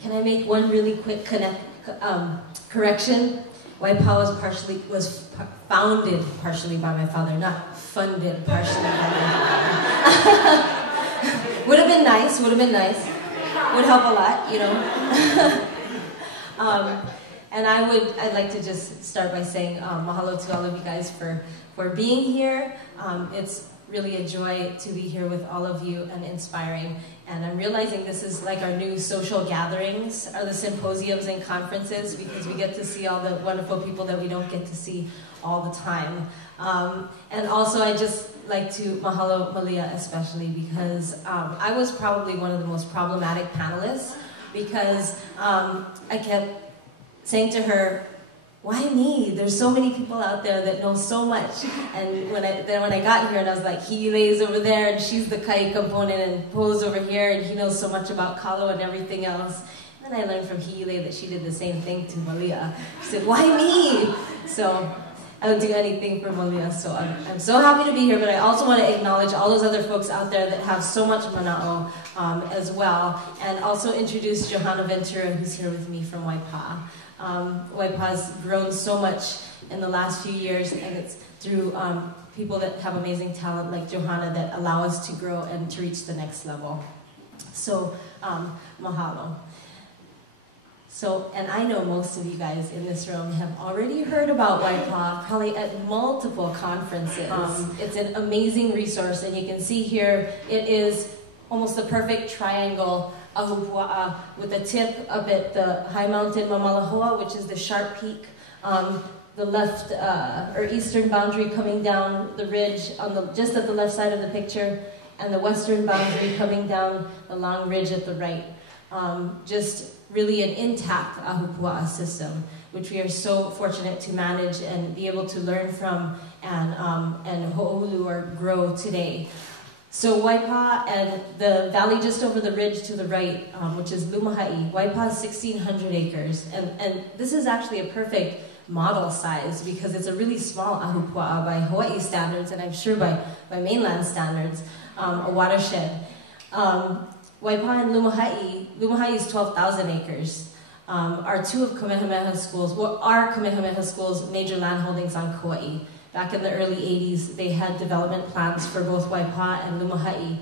Can I make one really quick correction? Waipa was founded partially by my father, not funded partially by my father. Would have been nice, would help a lot, you know. And I'd like to just start by saying mahalo to all of you guys for being here. It's really a joy to be here with all of you and inspiring. And I'm realizing this is like our new social gatherings, are the symposiums and conferences, because we get to see all the wonderful people that we don't get to see all the time. And also I just like to mahalo Malia especially, because I was probably one of the most problematic panelists, because I kept saying to her, why me? There's so many people out there that know so much. And when I got here and I was like, Hi'ile's over there and she's the Kai component, and Po's over here and he knows so much about Kalo and everything else. And then I learned from Hi'ile that she did the same thing to Malia. She said, why me? So I would do anything for Malia. So I'm so happy to be here, but I also want to acknowledge all those other folks out there that have so much mana'o as well. And also introduce Johanna Ventura, who's here with me from Waipa. Waipa's grown so much in the last few years, and it's through people that have amazing talent like Johanna that allow us to grow and to reach the next level. So, mahalo. So, and I know most of you guys in this room have already heard about Waipa, probably at multiple conferences. It's an amazing resource, and you can see here, it is almost the perfect triangle ahupua'a, with a tip up at the high mountain Mamalahoa, which is the sharp peak, the left or eastern boundary coming down the ridge on just at the left side of the picture, and the western boundary coming down the long ridge at the right. Just really an intact ahupua'a system, which we are so fortunate to manage and be able to learn from and ho'olu or grow today. So Waipa and the valley just over the ridge to the right, which is Lumahai, Waipa is 1,600 acres. And this is actually a perfect model size, because it's a really small ahupua'a by Hawaii standards, and I'm sure by mainland standards, a watershed. Waipa and Lumahai is 12,000 acres. Are two of Kamehameha schools, our Kamehameha schools' major landholdings on Kauai. Back in the early 80s, they had development plans for both Waipa and Lumahai.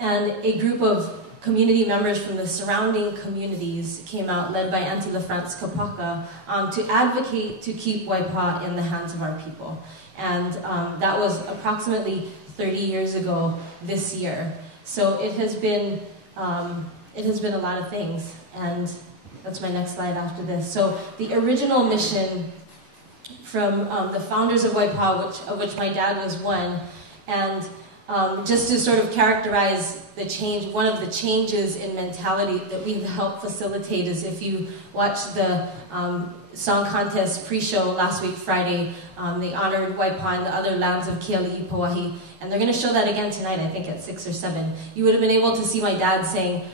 And a group of community members from the surrounding communities came out, led by Auntie LaFrance Kapaka, to advocate to keep Waipa in the hands of our people. And that was approximately 30 years ago this year. So it has been a lot of things. And that's my next slide after this. So the original mission from the founders of Waipa, of which my dad was one, and just to sort of characterize the change, one of the changes in mentality that we've helped facilitate is, if you watched the song contest pre-show last week, Friday, they honored Waipa and the other lands of Keali'i Pauahi, and they're going to show that again tonight, I think at 6 or 7. You would have been able to see my dad saying,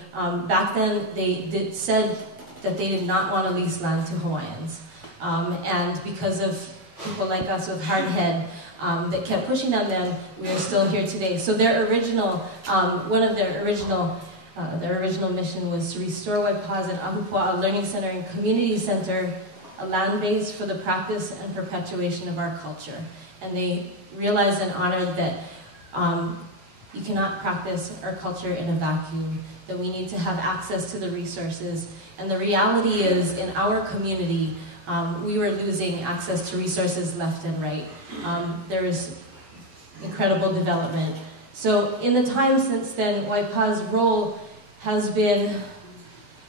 back then they said that they did not want to lease land to Hawaiians. And because of people like us with hard head that kept pushing on them, we are still here today. So their original, one of their original mission was to restore Waipa as an ahupua'a learning center and community center, a land base for the practice and perpetuation of our culture. And they realized and honored that you cannot practice our culture in a vacuum, that we need to have access to the resources. And the reality is, in our community, we were losing access to resources left and right. There is incredible development. So in the time since then, Waipa's role has been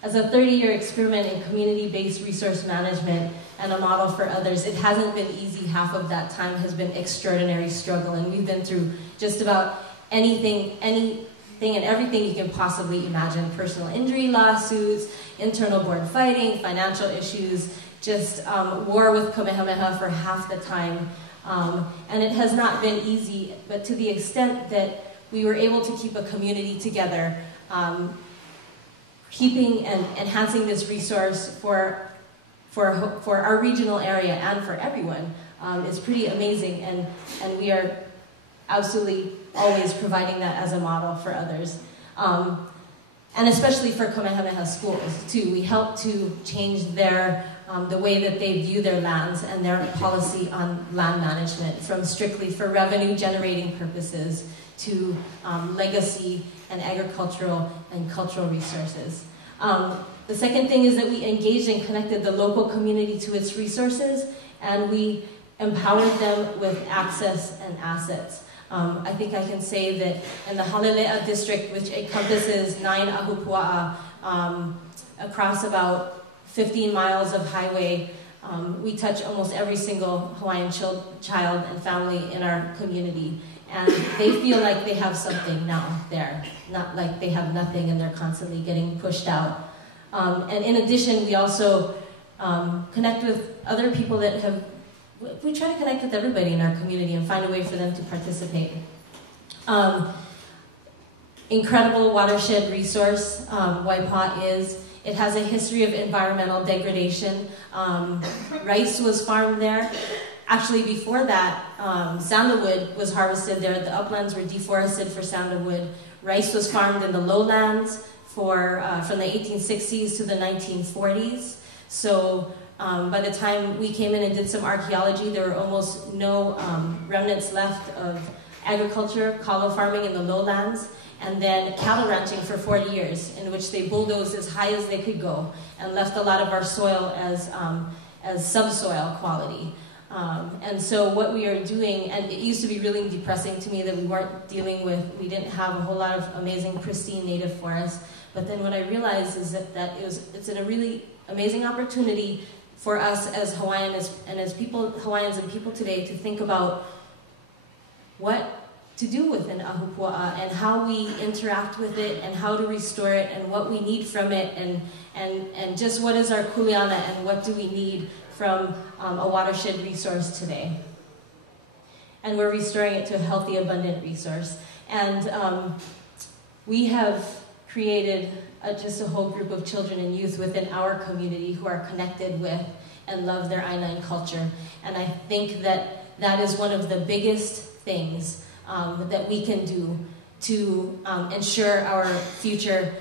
as a 30-year experiment in community-based resource management and a model for others. It hasn't been easy. Half of that time has been extraordinary struggle, and we've been through just about anything and everything you can possibly imagine. Personal injury lawsuits, internal board fighting, financial issues, just war with Kamehameha for half the time. And it has not been easy, but to the extent that we were able to keep a community together, keeping and enhancing this resource for our regional area and for everyone is pretty amazing, and we are absolutely always providing that as a model for others. And especially for Kamehameha schools, too. We help to change their, the way that they view their lands and their policy on land management, from strictly for revenue generating purposes to legacy and agricultural and cultural resources. The second thing is that we engaged and connected the local community to its resources, and we empowered them with access and assets. I think I can say that in the Halelea district, which encompasses 9 ahupua'a, across about 15 miles of highway, we touch almost every single Hawaiian child and family in our community. And they feel like they have something now there, not like they have nothing and they're constantly getting pushed out. And in addition, we also connect with other people that have. We try to connect with everybody in our community and find a way for them to participate. Incredible watershed resource, Waipa is. It has a history of environmental degradation. Rice was farmed there. Actually, before that, sandalwood was harvested there. The uplands were deforested for sandalwood. Rice was farmed in the lowlands from the 1860s to the 1940s. So by the time we came in and did some archaeology, there were almost no remnants left of agriculture, kalo farming in the lowlands, and then cattle ranching for 40 years, in which they bulldozed as high as they could go and left a lot of our soil as subsoil quality. And so what we are doing, and it used to be really depressing to me that we didn't have a whole lot of amazing, pristine native forests. But then what I realized is that it's a really amazing opportunity for us as Hawaiians and people today to think about what to do with an ahupua'a and how we interact with it and how to restore it and what we need from it and just what is our kuleana and what do we need from a watershed resource today. And we're restoring it to a healthy, abundant resource. And we have created just a whole group of children and youth within our community who are connected with and love their Ainain culture. And I think that is one of the biggest things that we can do to ensure our future,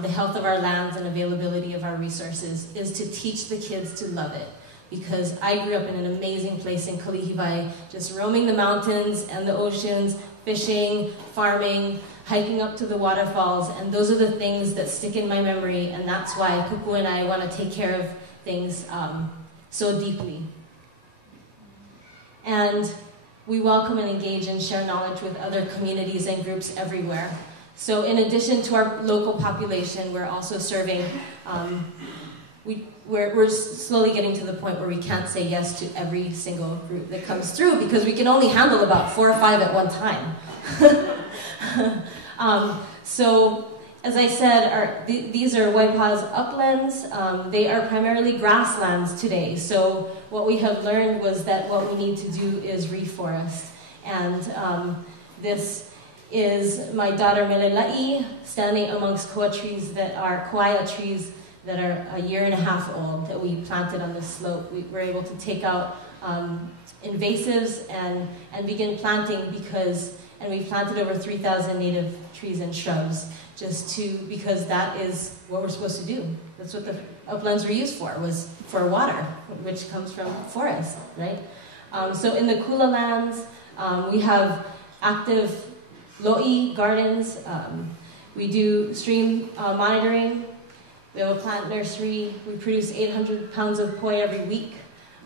the health of our lands and availability of our resources, is to teach the kids to love it. Because I grew up in an amazing place in Kalihiwai, just roaming the mountains and the oceans, fishing, farming, hiking up to the waterfalls, and those are the things that stick in my memory, and that's why Kuku and I want to take care of things so deeply. And we welcome and engage and share knowledge with other communities and groups everywhere. So in addition to our local population, we're also serving, we're slowly getting to the point where we can't say yes to every single group that comes through because we can only handle about 4 or 5 at one time. So, as I said, these are Waipa's uplands. They are primarily grasslands today. So what we have learned was that what we need to do is reforest. And this is my daughter Melelai standing amongst kauaia trees that are 1.5 years old that we planted on this slope. We were able to take out invasives and begin planting and we planted over 3,000 native trees and shrubs because that is what we're supposed to do. That's what the uplands were used for, was for water, which comes from forest, right? So in the Kula lands, we have active lo'i gardens. We do stream monitoring. We have a plant nursery. We produce 800 pounds of poi every week.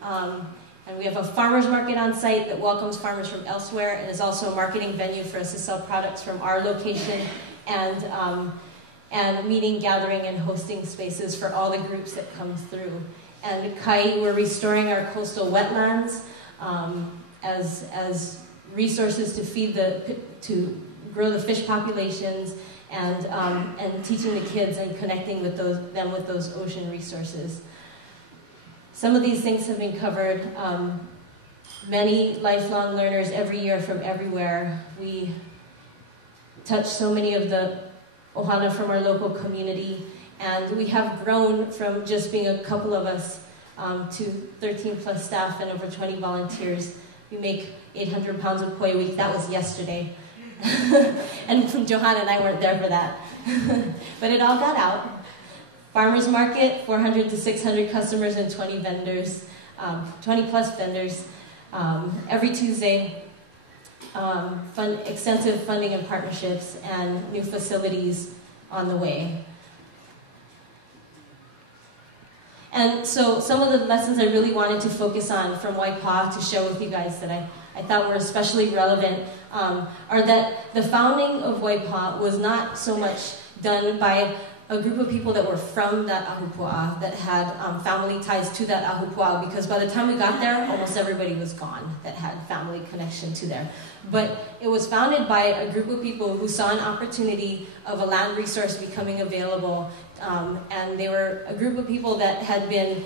And we have a farmer's market on site that welcomes farmers from elsewhere and is also a marketing venue for us to sell products from our location and meeting, gathering, and hosting spaces for all the groups that come through. And Kai, we're restoring our coastal wetlands as resources to grow the fish populations and teaching the kids and connecting with them with those ocean resources. Some of these things have been covered. Many lifelong learners every year from everywhere. We touch so many of the ohana from our local community, and we have grown from just being a couple of us to 13 plus staff and over 20 volunteers. We make 800 pounds of poi a week. That was yesterday. And Johanna and I weren't there for that. But it all got out. Farmers market, 400 to 600 customers and 20 vendors, 20 plus vendors every Tuesday. Extensive funding and partnerships and new facilities on the way. And so some of the lessons I really wanted to focus on from Waipa to share with you guys that I thought were especially relevant are that the founding of Waipa was not so much done by a group of people that were from that ahupua'a, that had family ties to that ahupua'a, because by the time we got there, almost everybody was gone that had family connection to there. But it was founded by a group of people who saw an opportunity of a land resource becoming available, and they were a group of people that had been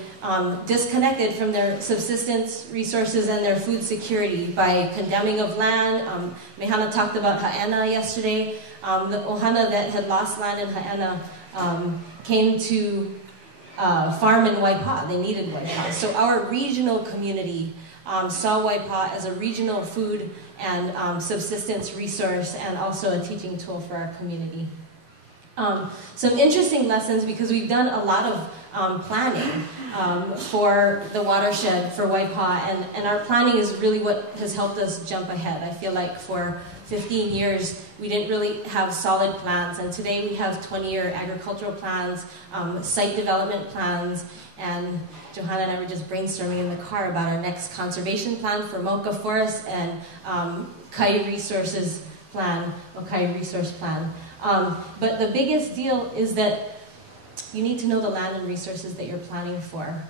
disconnected from their subsistence resources and their food security by condemning of land. Mehana talked about Ha'ena yesterday. The Ohana that had lost land in Ha'ena came to farm in Waipa. They needed Waipa. So our regional community saw Waipa as a regional food and subsistence resource, and also a teaching tool for our community. Some interesting lessons, because we've done a lot of planning for the watershed for Waipa, and our planning is really what has helped us jump ahead. I feel like for 15 years we didn't really have solid plans, and today we have 20-year agricultural plans, site development plans, and Johanna and I were just brainstorming in the car about our next conservation plan for Mocha Forest and Kai Resources Plan, or Kai Resource Plan. But the biggest deal is that you need to know the land and resources that you're planning for.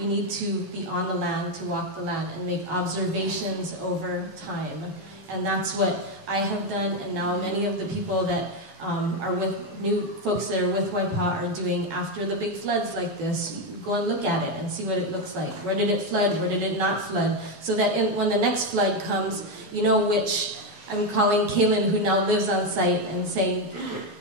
You need to be on the land, to walk the land, and make observations over time. And that's what I have done, and now many of the people that are with new folks that are with Waipa are doing after the big floods like this. Go and look at it and see what it looks like. Where did it flood? Where did it not flood? So that when the next flood comes, you know which. I'm calling Kaylin, who now lives on site, and saying,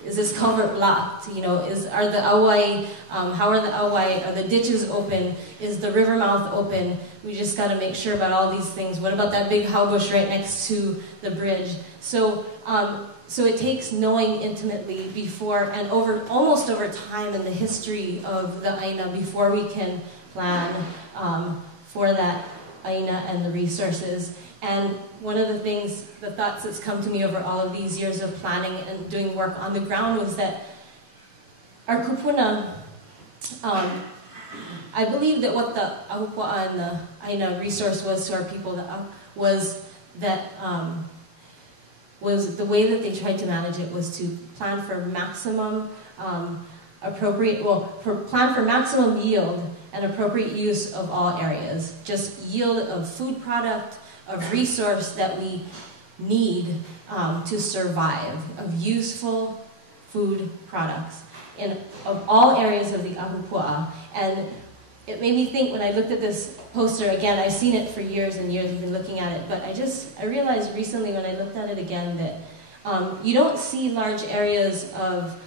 is this culvert blocked? You know, are the awai, how are the awai, are the ditches open? Is the river mouth open? We just got to make sure about all these things. What about that big haubush right next to the bridge? So it takes knowing intimately before, and almost over time in the history of the Aina, before we can plan for that Aina and the resources. And one of the things, the thoughts that's come to me over all of these years of planning and doing work on the ground was that our kupuna, I believe that what the ahupua'a and the Aina resource was to our people was that was the way that they tried to manage it was to plan for maximum plan for maximum yield and appropriate use of all areas. Just yield of food product, of resource that we need to survive, of useful food products of all areas of the ahupua'a. And it made me think when I looked at this poster again, I've seen it for years and years, I've been looking at it, but I realized recently when I looked at it again that you don't see large areas of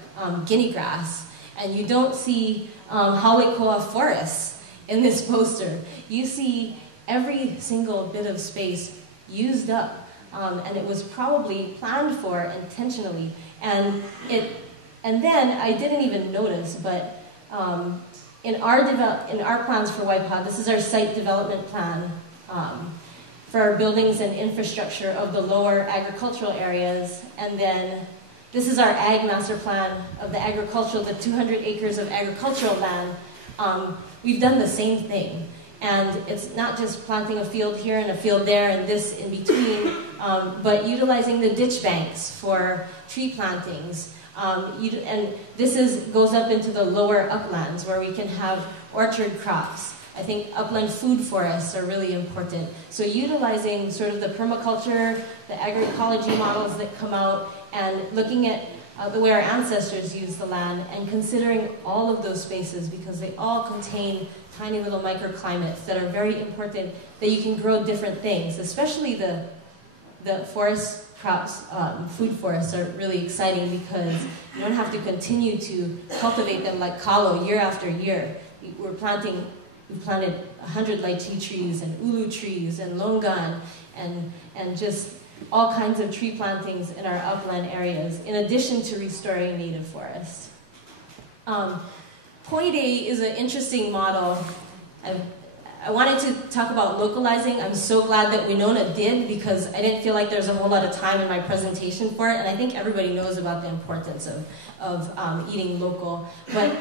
guinea grass, and you don't see Hauekoa forests in this poster. You see every single bit of space used up, and it was probably planned for intentionally. And then I didn't even notice, but in our plans for Waipa, this is our site development plan for our buildings and infrastructure of the lower agricultural areas, and then this is our ag master plan of the agricultural, the 200 acres of agricultural land. We've done the same thing. And it's not just planting a field here and a field there and this in between, but utilizing the ditch banks for tree plantings. And this goes up into the lower uplands where we can have orchard crops. I think upland food forests are really important. So utilizing sort of the permaculture, the agroecology models that come out, and looking at the way our ancestors used the land, and considering all of those spaces, because they all contain tiny little microclimates that are very important, that you can grow different things. Especially the forest crops, food forests are really exciting because you don't have to continue to cultivate them like kalo year after year. We planted 100 lychee trees and ulu trees and longan and just all kinds of tree plantings in our upland areas, in addition to restoring native forests. Poi Day is an interesting model. I wanted to talk about localizing. I'm so glad that Winona did, because I didn't feel like there's a whole lot of time in my presentation for it, and I think everybody knows about the importance of eating local. But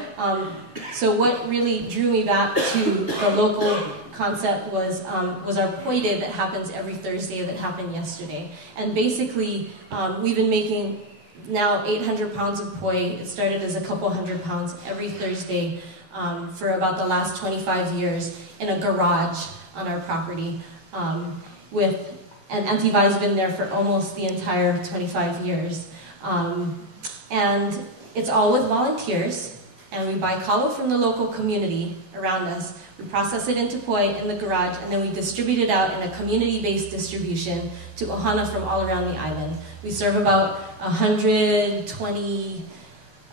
so what really drew me back to the local concept was our Poi Day that happens every Thursday, that happened yesterday. And basically, we've been making now 800 pounds of poi. It started as a couple hundred pounds every Thursday for about the last 25 years in a garage on our property. And Auntie Vi's been there for almost the entire 25 years. And it's all with volunteers, and we buy kalo from the local community around us. We process it into poi in the garage, and then we distribute it out in a community-based distribution to ohana from all around the island. We serve about 120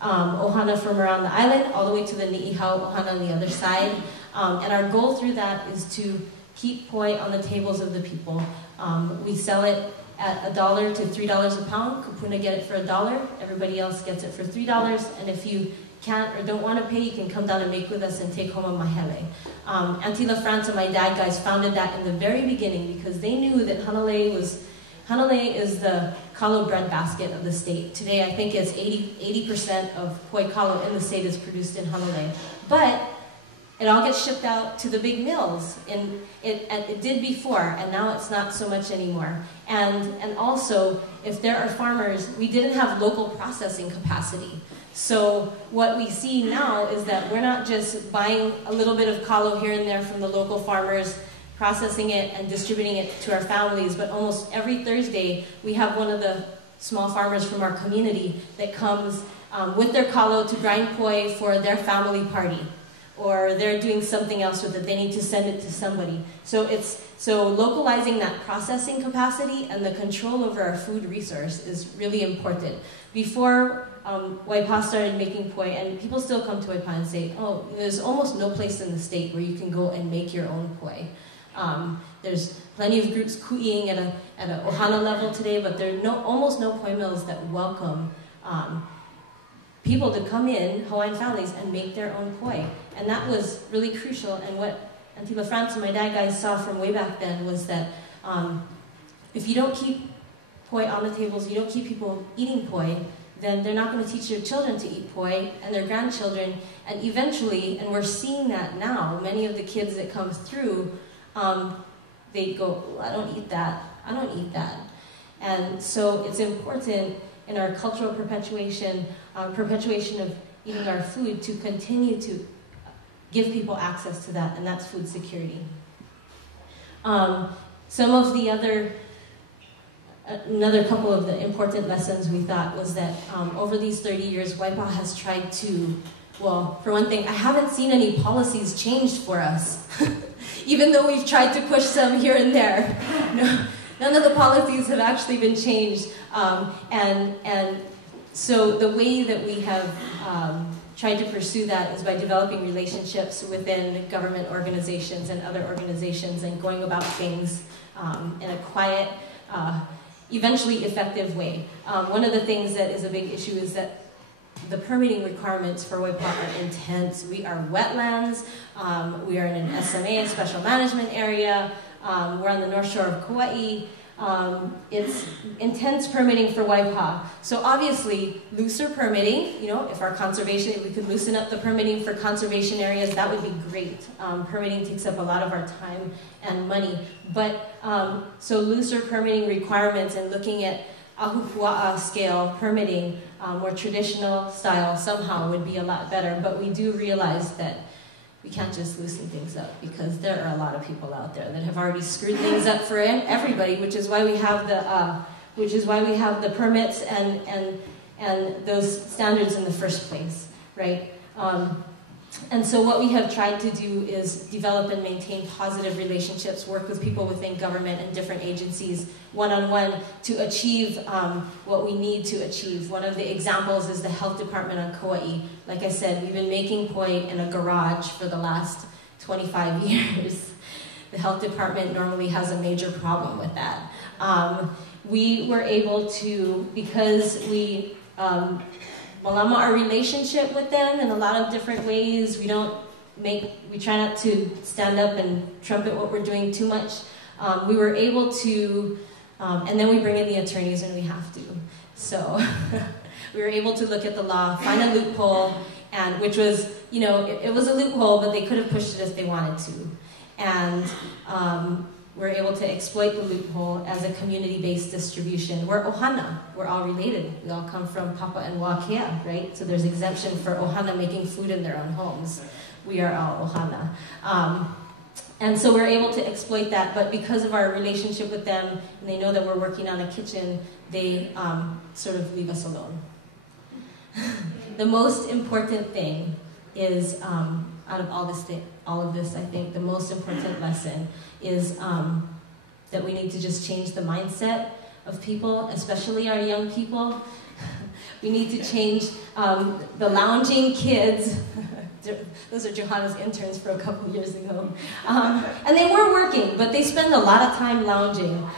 ohana from around the island, all the way to the ni'ihau ohana on the other side. And our goal through that is to keep poi on the tables of the people. We sell it at $1 to $3 a pound. Kupuna get it for $1. Everybody else gets it for $3. And if you can't or don't want to pay, you can come down and make with us and take home a mahele. Auntie LaFrance and my dad guys founded that in the very beginning, because they knew that Hanalei is the kalo bread basket of the state. Today, I think it's 80% of poi kalo in the state is produced in Hanalei. But it all gets shipped out to the big mills, and it did before, and now it's not so much anymore. And also, if there are farmers, we didn't have local processing capacity. So what we see now is that we're not just buying a little bit of kalo here and there from the local farmers, processing it and distributing it to our families, but almost every Thursday we have one of the small farmers from our community that comes with their kalo to grind poi for their family party, or they're doing something else with it. They need to send it to somebody. So localizing that processing capacity and the control over our food resource is really important. Before Waipa started making poi, and people still come to Waipa and say, oh, there's almost no place in the state where you can go and make your own poi. There's plenty of groups ku'iing at a ohana level today, but there are almost no poi mills that welcome people to come in, Hawaiian families, and make their own poi. And that was really crucial. And what Auntie LaFrance and my dad guys saw from way back then was that if you don't keep poi on the tables, you don't keep people eating poi, then they're not going to teach their children to eat poi, and their grandchildren. And eventually, and we're seeing that now, many of the kids that come through, they go, oh, I don't eat that, I don't eat that. And so it's important in our cultural perpetuation of eating our food, to continue to give people access to that, and that's food security. Some of the another couple of the important lessons we thought was that over these 30 years, Waipa has tried to, well, for one thing, I haven't seen any policies changed for us, even though we've tried to push some here and there. No, none of the policies have actually been changed, and so the way that we have tried to pursue that is by developing relationships within government organizations and other organizations, and going about things in a quiet, eventually effective way. One of the things that is a big issue is that the permitting requirements for Waipa are intense. We are wetlands, we are in an SMA, a special management area, we're on the north shore of Kauai. It's intense permitting for Waipa. So obviously, looser permitting, you know, if we could loosen up the permitting for conservation areas, that would be great. Permitting takes up a lot of our time and money. But, so looser permitting requirements and looking at ahupua'a scale permitting, more traditional style somehow would be a lot better. But we do realize that we can't just loosen things up, because there are a lot of people out there that have already screwed things up for everybody, which is why we have the permits and those standards in the first place, right? And so what we have tried to do is develop and maintain positive relationships, work with people within government and different agencies one-on-one to achieve what we need to achieve. One of the examples is the health department on Kauai. Like I said, we've been making poi in a garage for the last 25 years. The health department normally has a major problem with that. we were able to, because we malama our relationship with them in a lot of different ways. We try not to stand up and trumpet what we're doing too much. We were able to, and then we bring in the attorneys when we have to. So we were able to look at the law, find a loophole, and which was, it was a loophole, but they could have pushed it if they wanted to. And we're able to exploit the loophole as a community-based distribution. We're ohana. We're all related. We all come from Papa and Wakea, right? So there's exemption for ohana making food in their own homes. We are all ohana. And so we're able to exploit that, but because of our relationship with them, and they know that we're working on a kitchen, they sort of leave us alone. The most important thing is, out of all of this, I think the most important lesson is that we need to just change the mindset of people, especially our young people. We need to change the lounging kids. Those are Johanna's interns for a couple years ago. And they were working, but they spend a lot of time lounging.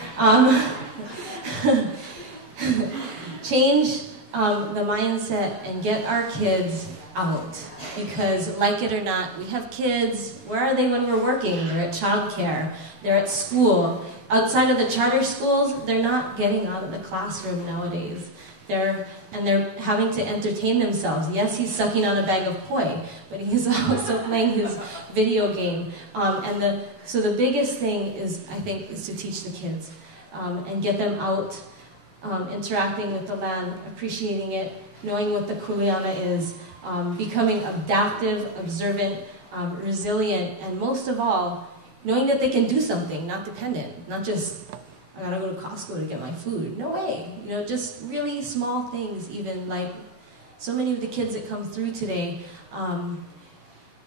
Change the mindset and get our kids out. Because, like it or not, we have kids. Where are they when we're working? They're at childcare. They're at school. Outside of the charter schools, they're not getting out of the classroom nowadays. They're having to entertain themselves. Yes, he's sucking on a bag of poi, but he's also playing his video game. So the biggest thing is, I think, is to teach the kids and get them out, interacting with the land, appreciating it, knowing what the kuleana is, becoming adaptive, observant, resilient, and most of all, knowing that they can do something, not dependent, not just, I gotta go to Costco to get my food. No way. Just really small things, even like so many of the kids that come through today.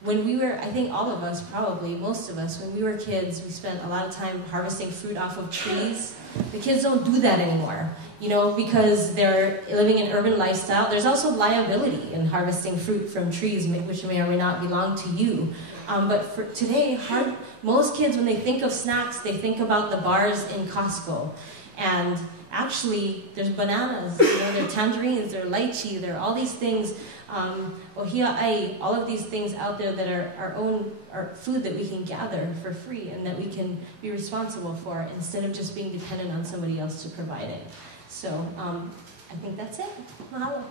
When we were, I think all of us, probably most of us, when we were kids, we spent a lot of time harvesting fruit off of trees. The kids don't do that anymore, because they're living an urban lifestyle. There's also liability in harvesting fruit from trees, which may or may not belong to you. But for today, most kids, when they think of snacks, they think about the bars in Costco. And actually, there's bananas, there are tangerines, there are lychee, there are all these things, ohia-ai, all of these things out there that are our food that we can gather for free and that we can be responsible for instead of just being dependent on somebody else to provide it. So I think that's it. Mahalo.